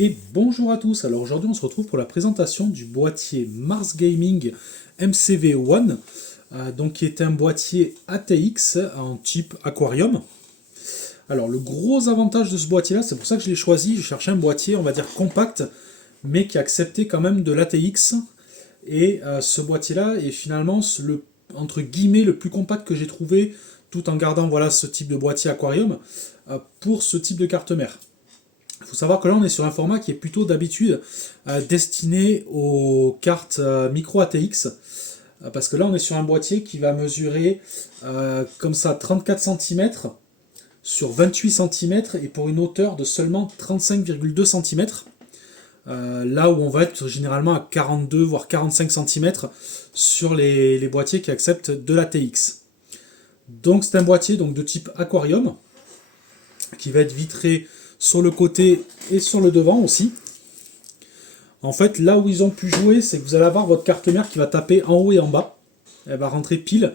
Et bonjour à tous, alors aujourd'hui on se retrouve pour la présentation du boîtier Mars Gaming MCV1, donc qui est un boîtier ATX en type aquarium. Alors le gros avantage de ce boîtier là, c'est pour ça que je l'ai choisi, je cherchais un boîtier on va dire compact, mais qui acceptait quand même de l'ATX, et ce boîtier là est finalement le, entre guillemets, le plus compact que j'ai trouvé, tout en gardant voilà, ce type de boîtier aquarium pour ce type de carte mère. Il faut savoir que là on est sur un format qui est plutôt d'habitude destiné aux cartes micro ATX, parce que là on est sur un boîtier qui va mesurer comme ça 34 cm sur 28 cm et pour une hauteur de seulement 35,2 cm. Là où on va être généralement à 42 voire 45 cm sur les boîtiers qui acceptent de l'ATX. Donc c'est un boîtier donc, de type aquarium qui va être vitré sur le côté et sur le devant aussi. En fait, là où ils ont pu jouer, c'est que vous allez avoir votre carte mère qui va taper en haut et en bas. Elle va rentrer pile.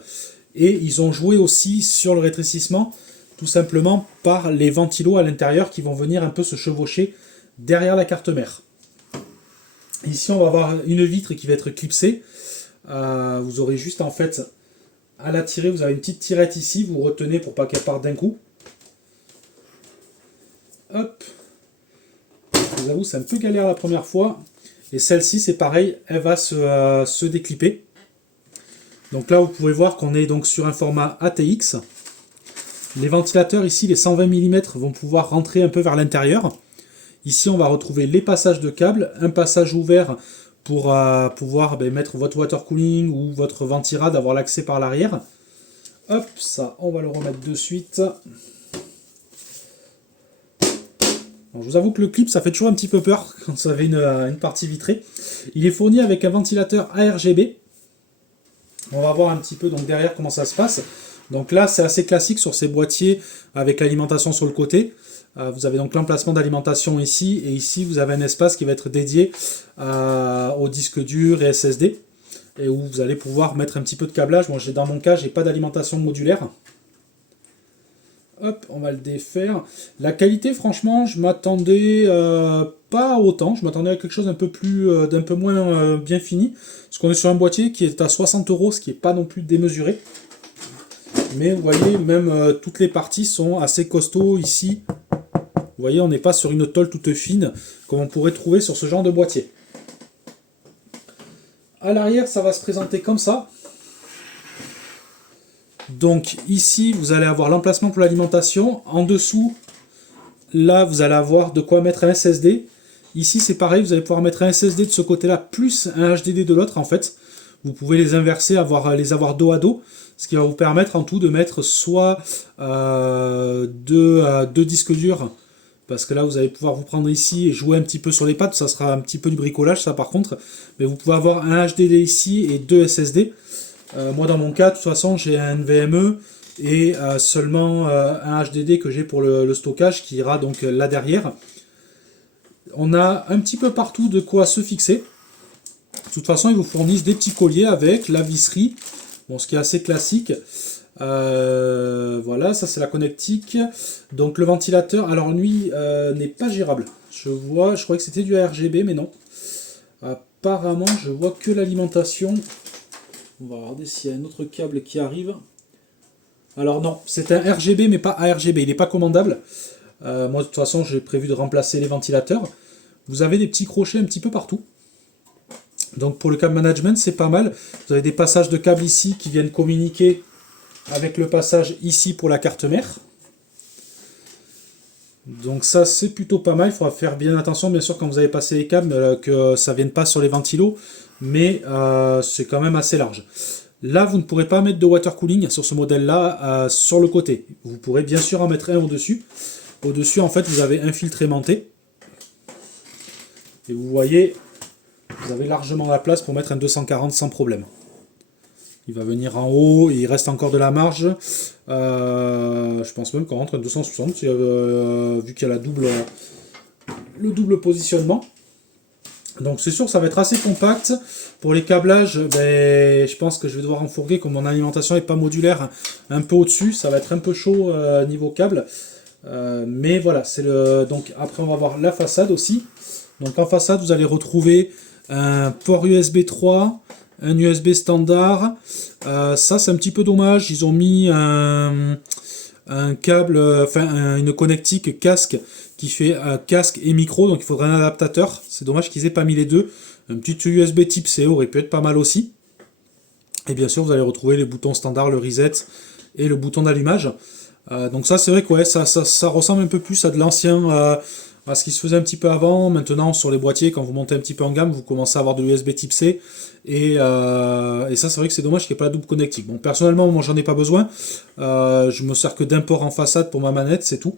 Et ils ont joué aussi sur le rétrécissement, tout simplement par les ventilos à l'intérieur qui vont venir un peu se chevaucher derrière la carte mère. Ici, on va avoir une vitre qui va être clipsée. Vous aurez juste en fait à la tirer, vous avez une petite tirette ici, vous retenez pour pas qu'elle parte d'un coup. Hop. Je vous avoue, c'est un peu galère la première fois. Et celle-ci, c'est pareil, elle va se déclipper. Donc là, vous pouvez voir qu'on est donc sur un format ATX. Les ventilateurs ici, les 120 mm, vont pouvoir rentrer un peu vers l'intérieur. Ici, on va retrouver les passages de câbles, un passage ouvert pour pouvoir mettre votre water cooling ou votre ventirad, avoir l'accès par l'arrière. Hop, ça, on va le remettre de suite. Alors, je vous avoue que le clip, ça fait toujours un petit peu peur quand vous avez une partie vitrée. Il est fourni avec un ventilateur ARGB. On va voir un petit peu donc, derrière comment ça se passe. Donc là, c'est assez classique sur ces boîtiers avec l'alimentation sur le côté. Vous avez donc l'emplacement d'alimentation ici. Et ici, vous avez un espace qui va être dédié au disque dur et SSD. Et où vous allez pouvoir mettre un petit peu de câblage. Moi, dans mon cas, j'ai pas d'alimentation modulaire. Hop, on va le défaire. La qualité, franchement, je m'attendais pas autant. Je m'attendais à quelque chose d'un peu moins bien fini. Parce qu'on est sur un boîtier qui est à 60 €, ce qui n'est pas non plus démesuré. Mais vous voyez, même toutes les parties sont assez costauds ici. Vous voyez, on n'est pas sur une tôle toute fine, comme on pourrait trouver sur ce genre de boîtier. À l'arrière, ça va se présenter comme ça. Donc ici, vous allez avoir l'emplacement pour l'alimentation. En dessous, là, vous allez avoir de quoi mettre un SSD. Ici, c'est pareil, vous allez pouvoir mettre un SSD de ce côté-là, plus un HDD de l'autre, en fait. Vous pouvez les inverser, les avoir dos à dos, ce qui va vous permettre en tout de mettre soit deux disques durs, parce que là, vous allez pouvoir vous prendre ici et jouer un petit peu sur les pattes. Ça sera un petit peu du bricolage, ça, par contre. Mais vous pouvez avoir un HDD ici et deux SSD. Moi dans mon cas, de toute façon, j'ai un NVMe et seulement un HDD que j'ai pour le stockage qui ira donc là derrière. On a un petit peu partout de quoi se fixer. De toute façon, ils vous fournissent des petits colliers avec la visserie, bon, ce qui est assez classique. Voilà, ça c'est la connectique. Donc le ventilateur, alors lui, n'est pas gérable. Je croyais que c'était du RGB, mais non. Apparemment, je vois que l'alimentation. On va regarder s'il y a un autre câble qui arrive. Alors non, c'est un RGB mais pas ARGB, il n'est pas commandable. Moi de toute façon j'ai prévu de remplacer les ventilateurs. Vous avez des petits crochets un petit peu partout. Donc pour le câble management c'est pas mal. Vous avez des passages de câbles ici qui viennent communiquer avec le passage ici pour la carte mère. Donc ça c'est plutôt pas mal, il faudra faire bien attention bien sûr quand vous avez passé les câbles que ça ne vienne pas sur les ventilos, mais c'est quand même assez large. Là vous ne pourrez pas mettre de water cooling sur ce modèle là sur le côté. Vous pourrez bien sûr en mettre un au-dessus. Au-dessus en fait vous avez un filtre aimanté. Et vous voyez, vous avez largement la place pour mettre un 240 sans problème. Il va venir en haut, et il reste encore de la marge. Je pense même qu'on rentre un 260, vu qu'il y a le double positionnement. Donc c'est sûr que ça va être assez compact. Pour les câblages, je pense que je vais devoir enfourguer, comme mon alimentation n'est pas modulaire, un peu au-dessus. Ça va être un peu chaud niveau câble. Mais voilà, c'est le. Donc après on va voir la façade aussi. Donc en façade vous allez retrouver un port USB 3, un USB standard. Ça c'est un petit peu dommage, ils ont mis un câble, une connectique casque qui fait casque et micro, donc il faudrait un adaptateur. C'est dommage qu'ils aient pas mis les deux. Un petit USB type C aurait pu être pas mal aussi. Et bien sûr vous allez retrouver les boutons standards, le reset et le bouton d'allumage. Donc ça c'est vrai que ouais, ça ressemble un peu plus à de l'ancien, à ce qui se faisait un petit peu avant. Maintenant sur les boîtiers, quand vous montez un petit peu en gamme, vous commencez à avoir de l'USB type C. Et ça c'est vrai que c'est dommage qu'il n'y ait pas la double connectique. Bon, personnellement moi j'en ai pas besoin. Je me sers que d'un port en façade pour ma manette, c'est tout.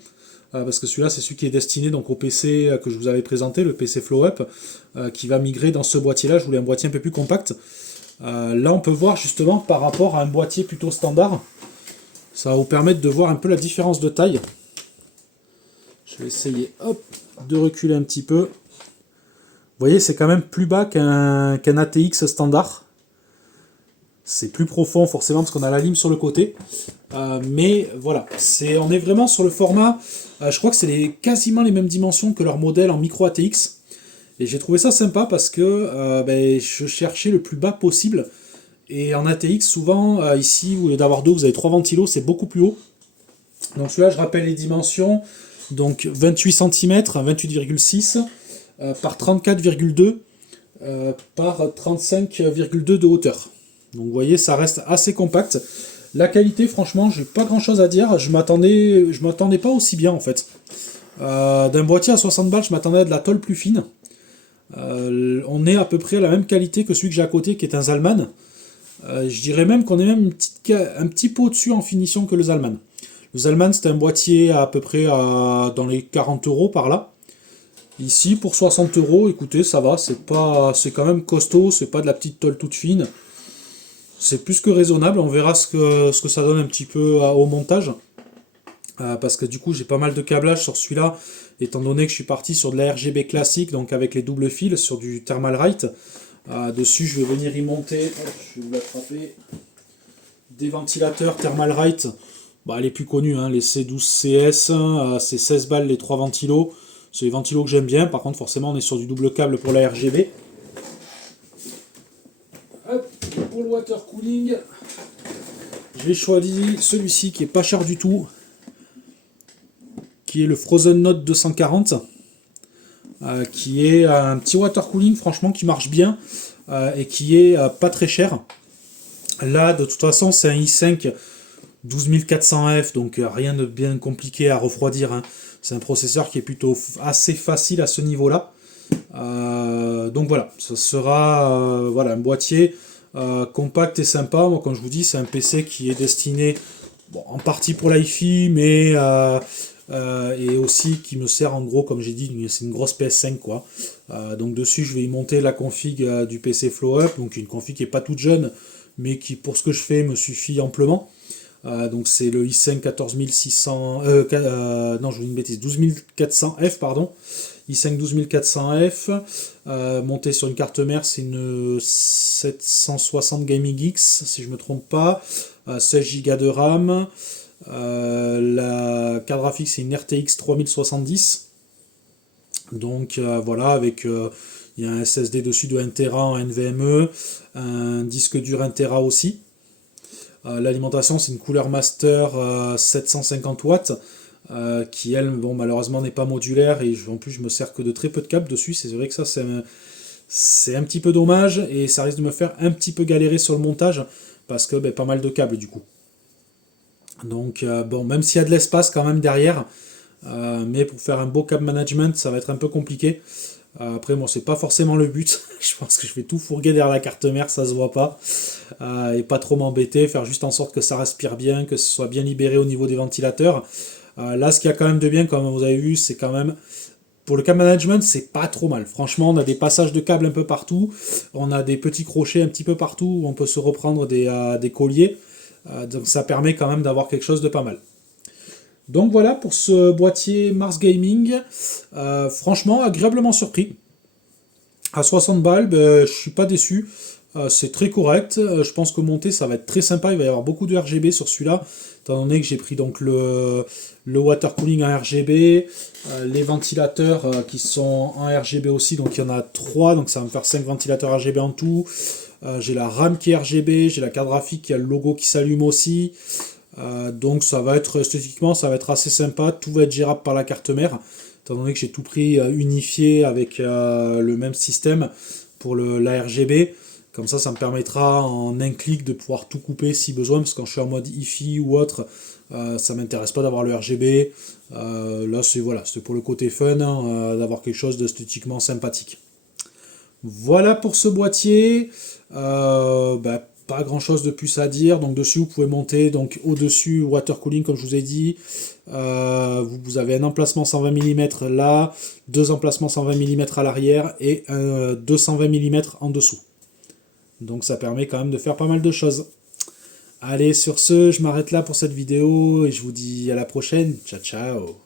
Parce que celui-là c'est celui qui est destiné donc au PC que je vous avais présenté, le PC FlowUp, qui va migrer dans ce boîtier-là. Je voulais un boîtier un peu plus compact. Là on peut voir justement par rapport à un boîtier plutôt standard. Ça va vous permettre de voir un peu la différence de taille. Je vais essayer de reculer un petit peu. Vous voyez, c'est quand même plus bas qu'un ATX standard. C'est plus profond forcément parce qu'on a la lime sur le côté. Mais voilà, on est vraiment sur le format. Je crois que c'est quasiment les mêmes dimensions que leur modèle en micro ATX. Et j'ai trouvé ça sympa parce que je cherchais le plus bas possible. Et en ATX, souvent, ici, au lieu d'avoir 2, vous avez 3 ventilos, c'est beaucoup plus haut. Donc celui-là, je rappelle les dimensions. Donc 28 cm, 28,6 par 34,2 par 35,2 de hauteur. Donc vous voyez, ça reste assez compact. La qualité, franchement, j'ai pas grand-chose à dire. Je m'attendais pas aussi bien, en fait. D'un boîtier à 60 balles, je m'attendais à de la tôle plus fine. On est à peu près à la même qualité que celui que j'ai à côté, qui est un Zalman. Je dirais même qu'on est même un petit peu au-dessus en finition que le Zalman. Le Zalman, c'est un boîtier à peu près dans les 40 euros par là. Ici, pour 60 euros, écoutez, ça va, c'est quand même costaud, c'est pas de la petite tôle toute fine. C'est plus que raisonnable, on verra ce que ça donne un petit peu au montage. Parce que du coup, j'ai pas mal de câblage sur celui-là, étant donné que je suis parti sur de la RGB classique, donc avec les doubles fils, sur du Thermalright. Dessus, je vais venir y monter, je vais vous l'attraper, des ventilateurs Thermalright, les plus connus, les C12CS, c'est 16 balles les 3 ventilos, c'est les ventilos que j'aime bien, par contre forcément on est sur du double câble pour la RGB. Hop, pour le water cooling, j'ai choisi celui-ci qui est pas cher du tout, qui est le Frozen Note 240. Qui est un petit water cooling franchement qui marche bien et qui est pas très cher. Là de toute façon c'est un i5 12400F, donc rien de bien compliqué à refroidir. C'est un processeur qui est plutôt assez facile à ce niveau là. Donc voilà, ce sera un boîtier compact et sympa. Moi comme je vous dis, c'est un PC qui est destiné en partie pour l'iFi, mais et aussi qui me sert en gros, comme j'ai dit, c'est une grosse PS5 quoi. Donc dessus je vais y monter la config du PC FlowUp, donc une config qui est pas toute jeune, mais qui pour ce que je fais me suffit amplement. Donc c'est le i5 14600, non je vous dis une bêtise, 12400F pardon, i5 12400F, monté sur une carte mère, c'est une 760 Gaming X si je me trompe pas, 16 Go de RAM. La carte graphique c'est une RTX 3070, donc voilà, avec il y a un SSD dessus de 1 Tera en NVMe, un disque dur 1 Tera aussi. L'alimentation c'est une Cooler Master 750 watts qui elle malheureusement n'est pas modulaire, et en plus je me sers que de très peu de câbles dessus. C'est vrai que ça c'est un petit peu dommage et ça risque de me faire un petit peu galérer sur le montage parce que pas mal de câbles du coup. Donc même s'il y a de l'espace quand même derrière, mais pour faire un beau câble management ça va être un peu compliqué. Après moi c'est pas forcément le but, je pense que je vais tout fourguer derrière la carte mère, ça se voit pas, et pas trop m'embêter, faire juste en sorte que ça respire bien, que ce soit bien libéré au niveau des ventilateurs. Là ce qu'il y a quand même de bien, comme vous avez vu, c'est quand même pour le câble management c'est pas trop mal. Franchement on a des passages de câbles un peu partout, on a des petits crochets un petit peu partout où on peut se reprendre des colliers. Donc ça permet quand même d'avoir quelque chose de pas mal. Donc voilà pour ce boîtier Mars Gaming. Franchement agréablement surpris. À 60 balles, je suis pas déçu. C'est très correct. Je pense que monter, ça va être très sympa. Il va y avoir beaucoup de RGB sur celui-là, étant donné que j'ai pris donc le water cooling en RGB, les ventilateurs qui sont en RGB aussi, donc il y en a 3, donc ça va me faire 5 ventilateurs RGB en tout. J'ai la RAM qui est RGB, j'ai la carte graphique qui a le logo qui s'allume aussi. Donc ça va être esthétiquement, ça va être assez sympa. Tout va être gérable par la carte mère, étant donné que j'ai tout pris unifié avec le même système pour la RGB. Comme ça me permettra en un clic de pouvoir tout couper si besoin, parce que quand je suis en mode IFI ou autre, ça m'intéresse pas d'avoir le RGB. Là, c'est voilà, c'est pour le côté fun, hein, d'avoir quelque chose d'esthétiquement sympathique. Voilà pour ce boîtier. Pas grand chose de plus à dire. Donc dessus, vous pouvez monter donc au-dessus water cooling, comme je vous ai dit. Vous avez un emplacement 120 mm là, deux emplacements 120 mm à l'arrière et 220 mm en dessous. Donc ça permet quand même de faire pas mal de choses. Allez, sur ce, je m'arrête là pour cette vidéo et je vous dis à la prochaine. Ciao, ciao.